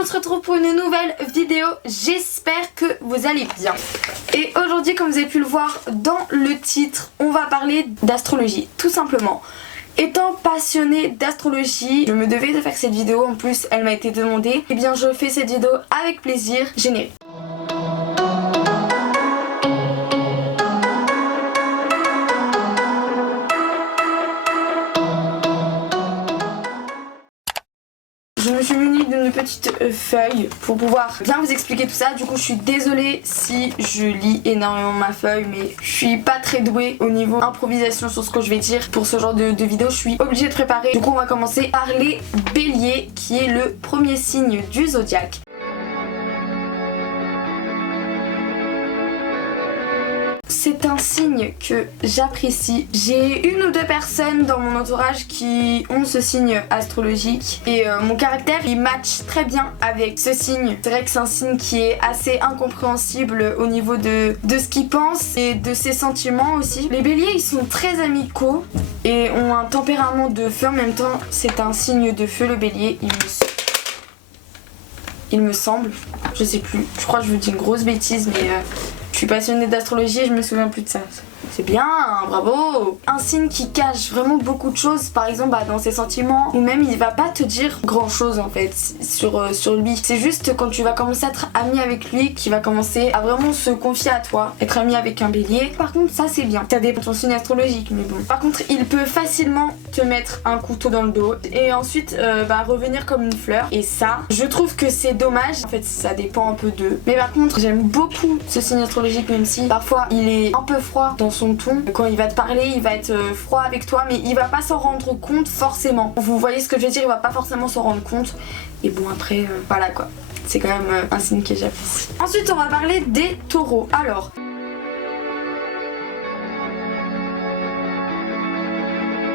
on se retrouve pour une nouvelle vidéo. J'espère que vous allez bien. Et aujourd'hui, comme vous avez pu le voir dans le titre, on va parler d'astrologie, tout simplement. Étant passionnée d'astrologie, je me devais de faire cette vidéo, en plus elle m'a été demandée. Et bien je fais cette vidéo avec plaisir. Générique. Je me suis munie d'une petite feuille pour pouvoir bien vous expliquer tout ça. Du coup je suis désolée si je lis énormément ma feuille, mais je suis pas très douée au niveau improvisation sur ce que je vais dire. Pour ce genre de vidéo je suis obligée de préparer. Du coup on va commencer par les béliers, qui est le premier signe du zodiaque. C'est un signe que j'apprécie. J'ai une ou deux personnes dans mon entourage qui ont ce signe astrologique et mon caractère il match très bien avec ce signe. C'est vrai que c'est un signe qui est assez incompréhensible au niveau de ce qu'il pense et de ses sentiments aussi. Les béliers ils sont très amicaux et ont un tempérament de feu. En même temps c'est un signe de feu le bélier, il me semble, je sais plus, je crois que je vous dis une grosse bêtise mais je suis passionnée d'astrologie et je me souviens plus de ça. C'est bien, bravo. Un signe qui cache vraiment beaucoup de choses, par exemple dans ses sentiments, ou même il va pas te dire grand chose en fait sur lui. C'est juste quand tu vas commencer à être ami avec lui qu'il va commencer à vraiment se confier à toi, être ami avec un bélier. Par contre ça c'est bien, ça dépend de ton signe astrologique mais bon. Par contre il peut facilement te mettre un couteau dans le dos et ensuite revenir comme une fleur, et ça je trouve que c'est dommage. En fait ça dépend un peu d'eux, mais par contre j'aime beaucoup ce signe astrologique, même si parfois il est un peu froid dans son ton. Quand il va te parler il va être froid avec toi, mais il va pas s'en rendre compte forcément. Vous voyez ce que je veux dire, il va pas forcément s'en rendre compte. Et bon après voilà quoi, c'est quand même un signe que j'apprécie. Ensuite on va parler des taureaux. Alors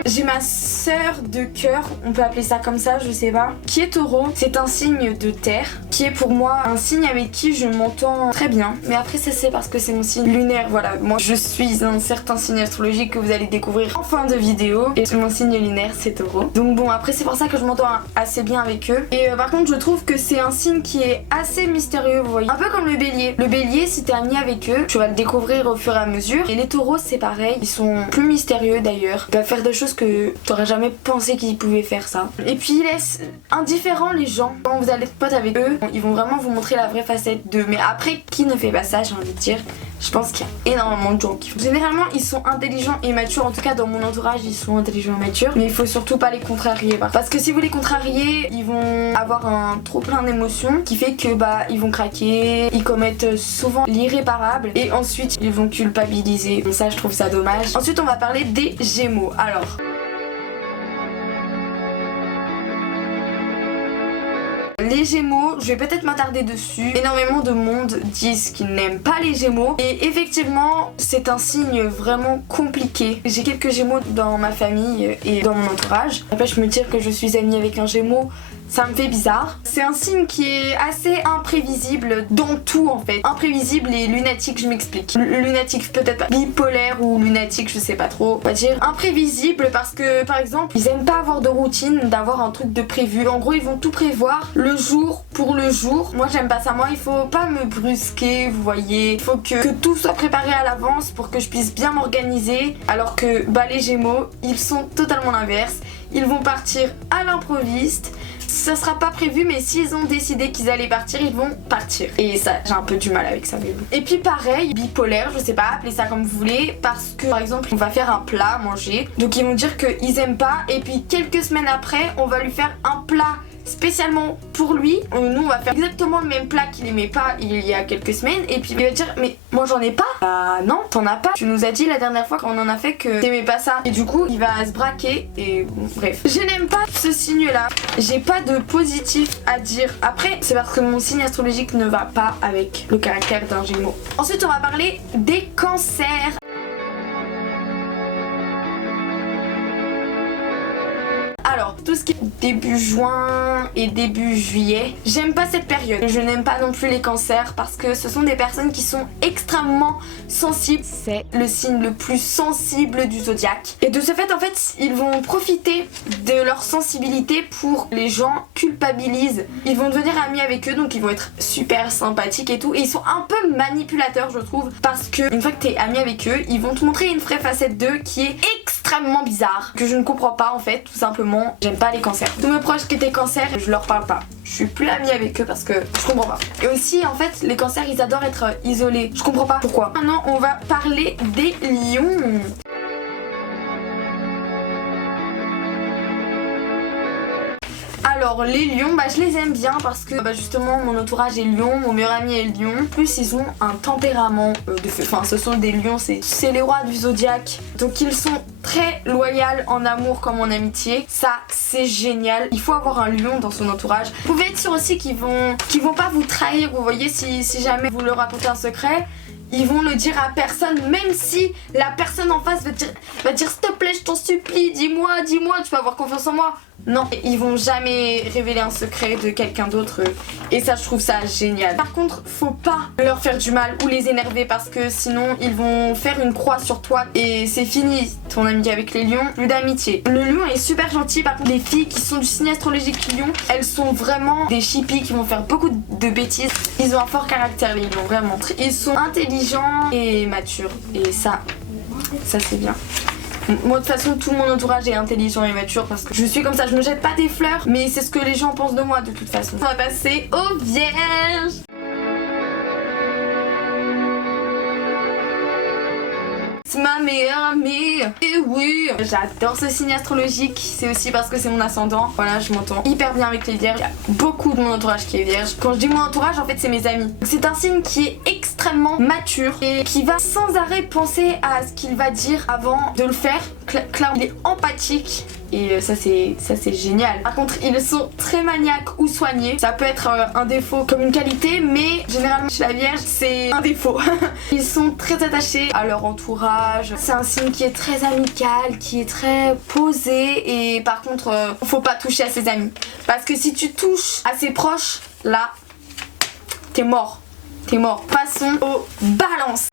j'ai ma sœur de cœur, on peut appeler ça comme ça, je sais pas, qui est taureau. C'est un signe de terre, qui est pour moi un signe avec qui je m'entends très bien. Mais après ça c'est parce que c'est mon signe lunaire, voilà. Moi je suis un certain signe astrologique que vous allez découvrir en fin de vidéo. Et mon signe lunaire c'est taureau. Donc bon après c'est pour ça que je m'entends assez bien avec eux. Et par contre je trouve que c'est un signe qui est assez mystérieux, vous voyez. Un peu comme le bélier. Le bélier si t'es ami avec eux, tu vas le découvrir au fur et à mesure. Et les taureaux c'est pareil, ils sont plus mystérieux d'ailleurs. Ils peuvent faire des choses que t'aurais jamais pensé qu'ils pouvaient faire ça. Et puis ils laissent indifférents les gens. Quand vous allez être pote avec eux, ils vont vraiment vous montrer la vraie facette d'eux. Mais après, qui ne fait pas ça, j'ai envie de dire. Je pense qu'il y a énormément de gens qui font. Généralement ils sont intelligents et matures, en tout cas dans mon entourage ils sont intelligents et matures. Mais il faut surtout pas les contrarier, parce que si vous les contrariez, ils vont avoir un trop plein d'émotions qui fait que ils vont craquer, ils commettent souvent l'irréparable et ensuite ils vont culpabiliser. Donc ça je trouve ça dommage. Ensuite on va parler des Gémeaux. Alors les Gémeaux, je vais peut-être m'attarder dessus. Énormément de monde disent qu'ils n'aiment pas les Gémeaux. Et effectivement, c'est un signe vraiment compliqué. J'ai quelques Gémeaux dans ma famille et dans mon entourage. Après, je me dire que je suis amie avec un Gémeaux, ça me fait bizarre. C'est un signe qui est assez imprévisible dans tout en fait. Imprévisible et lunatique, je m'explique. Lunatique peut-être pas. Bipolaire ou lunatique, je sais pas trop. On va dire imprévisible parce que par exemple, ils aiment pas avoir de routine, d'avoir un truc de prévu. En gros, ils vont tout prévoir le jour pour le jour. Moi, j'aime pas ça. Moi, il faut pas me brusquer, vous voyez. Il faut que tout soit préparé à l'avance pour que je puisse bien m'organiser. Alors que les Gémeaux, ils sont totalement l'inverse. Ils vont partir à l'improviste. Ça sera pas prévu, mais s'ils ont décidé qu'ils allaient partir, ils vont partir. Et ça, j'ai un peu du mal avec ça, mais bon. Et puis pareil, bipolaire, je sais pas, appelez ça comme vous voulez, parce que par exemple, on va faire un plat à manger, donc ils vont dire qu'ils aiment pas, et puis quelques semaines après, on va lui faire un plat spécialement pour lui. Nous on va faire exactement le même plat qu'il aimait pas il y a quelques semaines, et puis il va dire mais moi j'en ai pas. Bah non, t'en as pas, tu nous as dit la dernière fois quand on en a fait que t'aimais pas ça, et du coup il va se braquer. Et bon, bref, je n'aime pas ce signe là, j'ai pas de positif à dire. Après c'est parce que mon signe astrologique ne va pas avec le caractère d'un Gémeaux. Ensuite on va parler des cancers. Alors, tout ce qui est début juin et début juillet. J'aime pas cette période. Je n'aime pas non plus les cancers parce que ce sont des personnes qui sont extrêmement sensibles. C'est le signe le plus sensible du zodiaque. Et de ce fait, en fait, ils vont profiter de leur sensibilité pour que les gens culpabilisent. Ils vont devenir amis avec eux, donc ils vont être super sympathiques et tout. Et ils sont un peu manipulateurs, je trouve, parce que une fois que t'es ami avec eux, ils vont te montrer une vraie facette d'eux qui est extrêmement bizarre, que je ne comprends pas en fait, tout simplement. J'aime pas les cancers. Tous mes proches qui étaient cancers, je leur parle pas. Je suis plus amie avec eux parce que je comprends pas. Et aussi, en fait, les cancers, ils adorent être isolés. Je comprends pas pourquoi. Maintenant, on va parler des lions. Alors les lions, je les aime bien parce que justement mon entourage est lion, mon meilleur ami est lion. En plus ils ont un tempérament de feu. Enfin ce sont des lions, c'est les rois du zodiaque. Donc ils sont très loyaux en amour comme en amitié. Ça c'est génial. Il faut avoir un lion dans son entourage. Vous pouvez être sûr aussi qu'ils vont pas vous trahir. Vous voyez si jamais vous leur racontez un secret, ils vont le dire à personne, même si la personne en face va dire s'il te plaît, je t'en supplie, dis-moi, tu peux avoir confiance en moi. Non, ils vont jamais révéler un secret de quelqu'un d'autre et ça je trouve ça génial. Par contre, faut pas leur faire du mal ou les énerver parce que sinon ils vont faire une croix sur toi et c'est fini ton amitié avec les lions, plus d'amitié. Le lion est super gentil, par contre les filles qui sont du signe astrologique lion, elles sont vraiment des chippies qui vont faire beaucoup de bêtises. Ils ont un fort caractère les lions, vraiment. Ils sont intelligents et matures et ça c'est bien. Moi de toute façon tout mon entourage est intelligent et mature parce que je suis comme ça, je me jette pas des fleurs mais c'est ce que les gens pensent de moi de toute façon. On va passer aux vierges. C'est ma meilleure amie. Et oui, j'adore ce signe astrologique. C'est aussi parce que c'est mon ascendant. Voilà, je m'entends hyper bien avec les vierges. Il y a beaucoup de mon entourage qui est vierge. Quand je dis mon entourage, en fait, c'est mes amis. C'est un signe qui est extrêmement mature et qui va sans arrêt penser à ce qu'il va dire avant de le faire. Clairement, il est empathique. Et ça c'est génial. Par contre ils sont très maniaques ou soignés. Ça peut être un défaut comme une qualité, mais généralement chez la vierge c'est un défaut. Ils sont très attachés à leur entourage. C'est un signe qui est très amical, qui est très posé. Et par contre faut pas toucher à ses amis. Parce que si tu touches à ses proches, là t'es mort. T'es mort. Passons aux balances.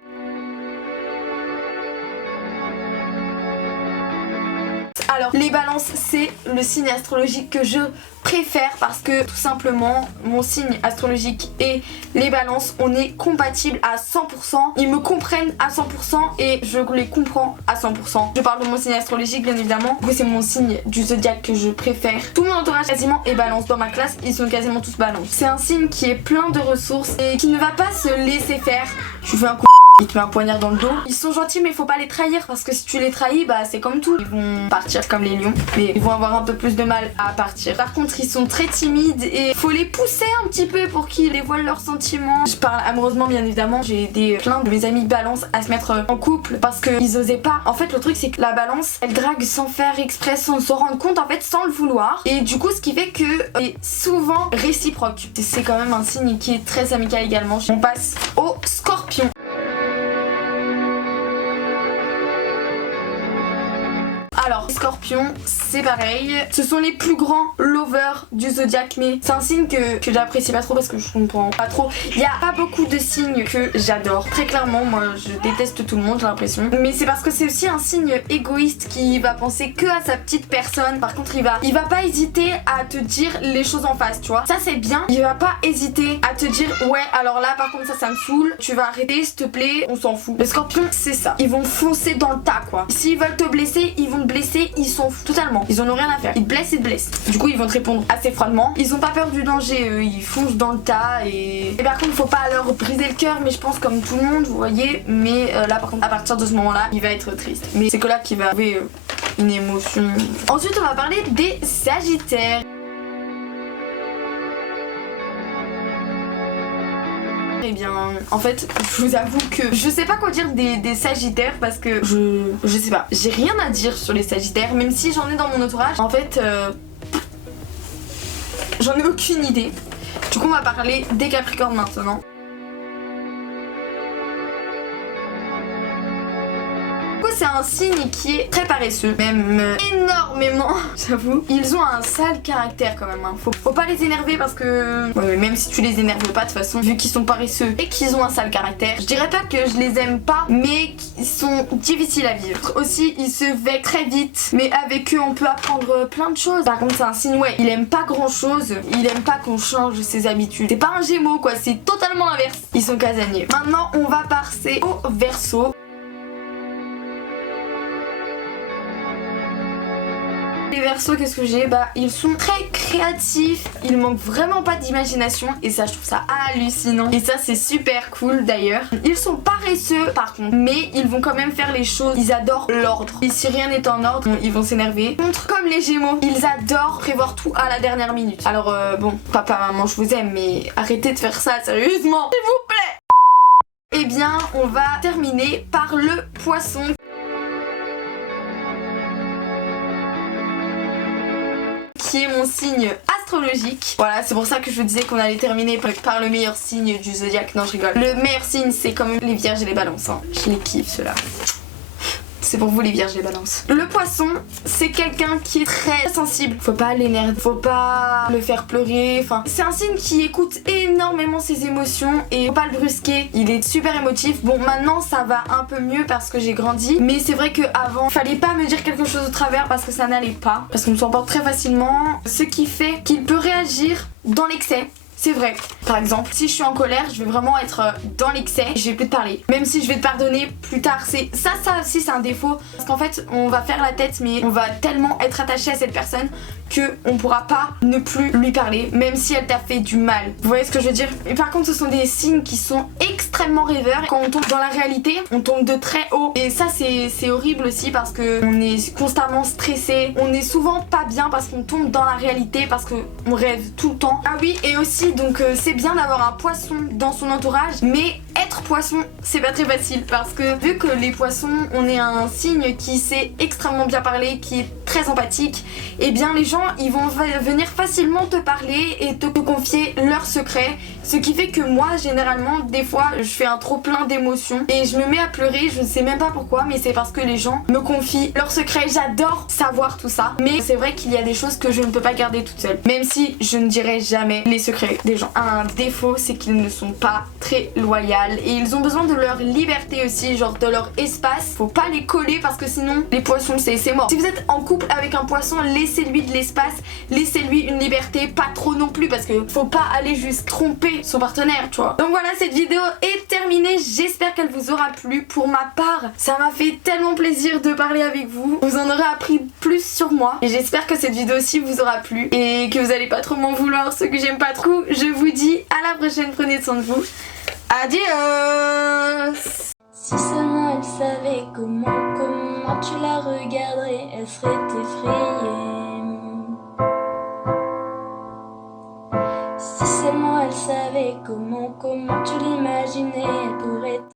Alors les balances c'est le signe astrologique que je préfère parce que tout simplement mon signe astrologique et les balances on est compatibles à 100%. Ils me comprennent à 100% et je les comprends à 100%. Je parle de mon signe astrologique bien évidemment. Du coup c'est mon signe du zodiaque que je préfère. Tout mon entourage quasiment est balance. Dans ma classe ils sont quasiment tous balance. C'est un signe qui est plein de ressources et qui ne va pas se laisser faire. Je fais un coup. Il te met un poignard dans le dos. Ils sont gentils mais il faut pas les trahir parce que si tu les trahis c'est comme tout. Ils vont partir comme les lions mais ils vont avoir un peu plus de mal à partir. Par contre ils sont très timides et faut les pousser un petit peu pour qu'ils dévoilent leurs sentiments. Je parle amoureusement bien évidemment. J'ai aidé plein de mes amis balance à se mettre en couple parce qu'ils osaient pas. En fait le truc c'est que la balance elle drague sans faire exprès, sans s'en rendre compte en fait, sans le vouloir. Et du coup ce qui fait que c'est souvent réciproque. C'est quand même un signe qui est très amical également. On passe au scorpion. Alors, les scorpions, c'est pareil. Ce sont les plus grands lovers du zodiaque, mais c'est un signe que j'apprécie pas trop parce que je comprends pas trop. Il y a pas beaucoup de signes que j'adore. Très clairement, moi, je déteste tout le monde, j'ai l'impression. Mais c'est parce que c'est aussi un signe égoïste qui va penser que à sa petite personne. Par contre, il va pas hésiter à te dire les choses en face, tu vois. Ça, c'est bien. Il va pas hésiter à te dire, ouais, alors là, par contre, ça me saoule. Tu vas arrêter, s'il te plaît, on s'en fout. Les scorpions, c'est ça. Ils vont foncer dans le tas, quoi. S'ils veulent te blesser, ils vont te blesser, ils s'en foutent totalement. Ils en ont rien à faire. Ils te blessent. Du coup, ils vont te répondre assez froidement. Ils ont pas peur du danger, eux. Ils foncent dans le tas et par contre, faut pas leur briser le cœur, mais je pense comme tout le monde, vous voyez. Mais là, par contre, à partir de ce moment-là, il va être triste. Mais c'est que là qu'il va trouver une émotion. Ensuite, on va parler des Sagittaires. Eh bien, en fait, je vous avoue que je sais pas quoi dire des Sagittaires parce que je sais pas. J'ai rien à dire sur les Sagittaires, même si j'en ai dans mon entourage. En fait, j'en ai aucune idée. Du coup, on va parler des Capricornes maintenant. c'est un signe qui est très paresseux, même énormément, j'avoue. Ils ont un sale caractère quand même, hein. Faut pas les énerver parce que... Ouais, même si tu les énerves pas de toute façon, vu qu'ils sont paresseux et qu'ils ont un sale caractère, je dirais pas que je les aime pas, mais qu'ils sont difficiles à vivre. Aussi, ils se vexent très vite, mais avec eux on peut apprendre plein de choses. Par contre c'est un signe, ouais, il aime pas grand chose, il aime pas qu'on change ses habitudes. C'est pas un Gémeaux quoi, c'est totalement l'inverse. Ils sont casaniers. Maintenant on va passer au Verseau. Les Verseaux, qu'est-ce que j'ai? Bah, ils sont très créatifs, ils manquent vraiment pas d'imagination et ça, je trouve ça hallucinant. Et ça, c'est super cool d'ailleurs. Ils sont paresseux par contre, mais ils vont quand même faire les choses. Ils adorent l'ordre. Et si rien n'est en ordre, ils vont s'énerver. Contre, comme les Gémeaux, ils adorent prévoir tout à la dernière minute. Alors, bon, papa, maman, je vous aime, mais arrêtez de faire ça, sérieusement, s'il vous plaît. Eh bien, on va terminer par le Poisson. Qui est mon signe astrologique. Voilà, c'est pour ça que je vous disais qu'on allait terminer par le meilleur signe du zodiaque. Non, je rigole. Le meilleur signe, c'est quand même les Vierges et les Balances, hein. Je les kiffe, ceux-là. C'est pour vous les Vierges, les Balances. Le Poisson, c'est quelqu'un qui est très sensible. Faut pas l'énerver, faut pas le faire pleurer. Enfin, c'est un signe qui écoute énormément ses émotions et faut pas le brusquer. Il est super émotif. Bon, maintenant ça va un peu mieux parce que j'ai grandi, mais c'est vrai que avant, fallait pas me dire quelque chose de travers parce que ça n'allait pas, parce qu'on s'emporte très facilement. Ce qui fait qu'il peut réagir dans l'excès. C'est vrai. Par exemple, si je suis en colère, je vais vraiment être dans l'excès, je vais plus te parler. Même si je vais te pardonner plus tard, ça aussi c'est un défaut. Parce qu'en fait, on va faire la tête, mais on va tellement être attaché à cette personne que on pourra pas ne plus lui parler, même si elle t'a fait du mal. Vous voyez ce que je veux dire? Et par contre, ce sont des signes qui sont extrêmement rêveurs. Quand on tombe dans la réalité, on tombe de très haut. Et ça, c'est horrible aussi parce que on est constamment stressé. On est souvent pas bien parce qu'on tombe dans la réalité, parce qu'on rêve tout le temps. Ah oui, et aussi, donc c'est bien d'avoir un poisson dans son entourage, mais être poisson, c'est pas très facile parce que vu que les poissons, on est un signe qui sait extrêmement bien parler, qui est très empathique, et bien les gens, ils vont venir facilement te parler et te confier leurs secrets, ce qui fait que moi, généralement, des fois, je fais un trop plein d'émotions et je me mets à pleurer, je ne sais même pas pourquoi, mais c'est parce que les gens me confient leurs secrets. J'adore savoir tout ça, mais c'est vrai qu'il y a des choses que je ne peux pas garder toute seule, même si je ne dirai jamais les secrets des gens. Un défaut, c'est qu'ils ne sont pas très loyaux et ils ont besoin de leur liberté aussi, genre de leur espace. Faut pas les coller parce que sinon, les poissons, c'est mort. Si vous êtes en couple avec un poisson, laissez-lui de l'espace, laissez-lui une liberté, pas trop non plus parce que faut pas aller juste tromper son partenaire, tu vois. Donc voilà, cette vidéo est terminée, j'espère qu'elle vous aura plu. Pour ma part, ça m'a fait tellement plaisir de parler avec vous, vous en aurez appris plus sur moi et j'espère que cette vidéo aussi vous aura plu et que vous allez pas trop m'en vouloir, ceux que j'aime pas trop. Je vous dis à la prochaine, prenez soin de vous. Adios. Si seulement elle savait comment tu la regarderais, elle serait effrayée. Si seulement elle savait comment tu l'imaginais, elle pourrait